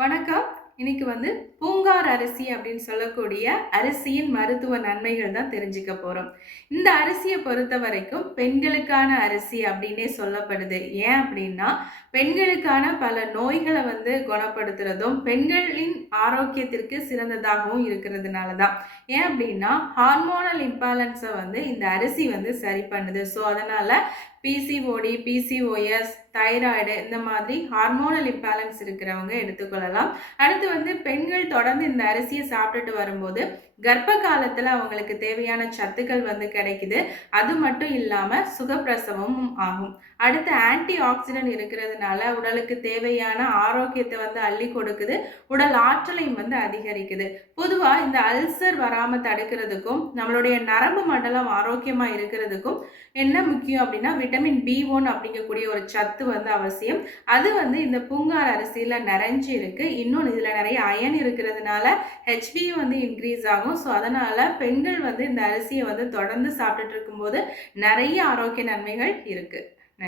வணக்கம். இன்னைக்கு வந்து பூங்கார் அரிசி அப்படின்னு சொல்லக்கூடிய அரிசியின் மருத்துவ நன்மைகள் தான் தெரிஞ்சுக்க போறோம். இந்த அரிசியை பொறுத்த வரைக்கும் பெண்களுக்கான அரிசி அப்படின்னே சொல்லப்படுது. ஏன் அப்படின்னா பெண்களுக்கான பல நோய்களை வந்து குணப்படுத்துறதும் பெண்களின் ஆரோக்கியத்திற்கு சிறந்ததாகவும் இருக்கிறதுனால தான். ஏன் அப்படின்னா ஹார்மோனல் இம்பேலன்ஸை வந்து இந்த அரிசி வந்து சரி பண்ணுது. ஸோ அதனால பிசிஓடி பிசிஓஎஸ் தைராய்டு இந்த மாதிரி ஹார்மோனல் இம்பேலன்ஸ் இருக்கிறவங்க எடுத்துக்கொள்ளலாம். அடுத்து வந்து பெண்கள் தொடர்ந்து இந்த அரிசியை சாப்பிட்டுட்டு வரும்போது கர்ப்ப காலத்தில் அவங்களுக்கு தேவையான சத்துக்கள் வந்து கிடைக்குது. அது மட்டும் இல்லாமல் சுகப்பிரசவமும் ஆகும். அடுத்து ஆன்டி ஆக்சிடென்ட் இருக்கிறதுனால உடலுக்கு தேவையான ஆரோக்கியத்தை வந்து அள்ளி கொடுக்குது. உடல் ஆற்றலையும் வந்து அதிகரிக்குது. பொதுவாக இந்த அல்சர் வராமல் தடுக்கிறதுக்கும் நம்மளுடைய நரம்பு மண்டலம் ஆரோக்கியமாக இருக்கிறதுக்கும் என்ன முக்கியம் அப்படின்னா விட்டமின் பி ஒன் அப்படிங்கக்கூடிய ஒரு சத்து வந்து அவசியம். அது வந்து இந்த பூங்கார் அரிசியில் நிறைஞ்சு இருக்கு இன்னொன்று இதில் நிறைய அயன் இருக்கிறது இருக்கிறதுனால ஹெச்பி வந்து இன்க்ரீஸ் ஆகும். ஸோ அதனால் பெண்கள் வந்து இந்த அரிசியை வந்து தொடர்ந்து சாப்பிட்டுட்டு இருக்கும்போது நிறைய ஆரோக்கிய நன்மைகள் இருக்குது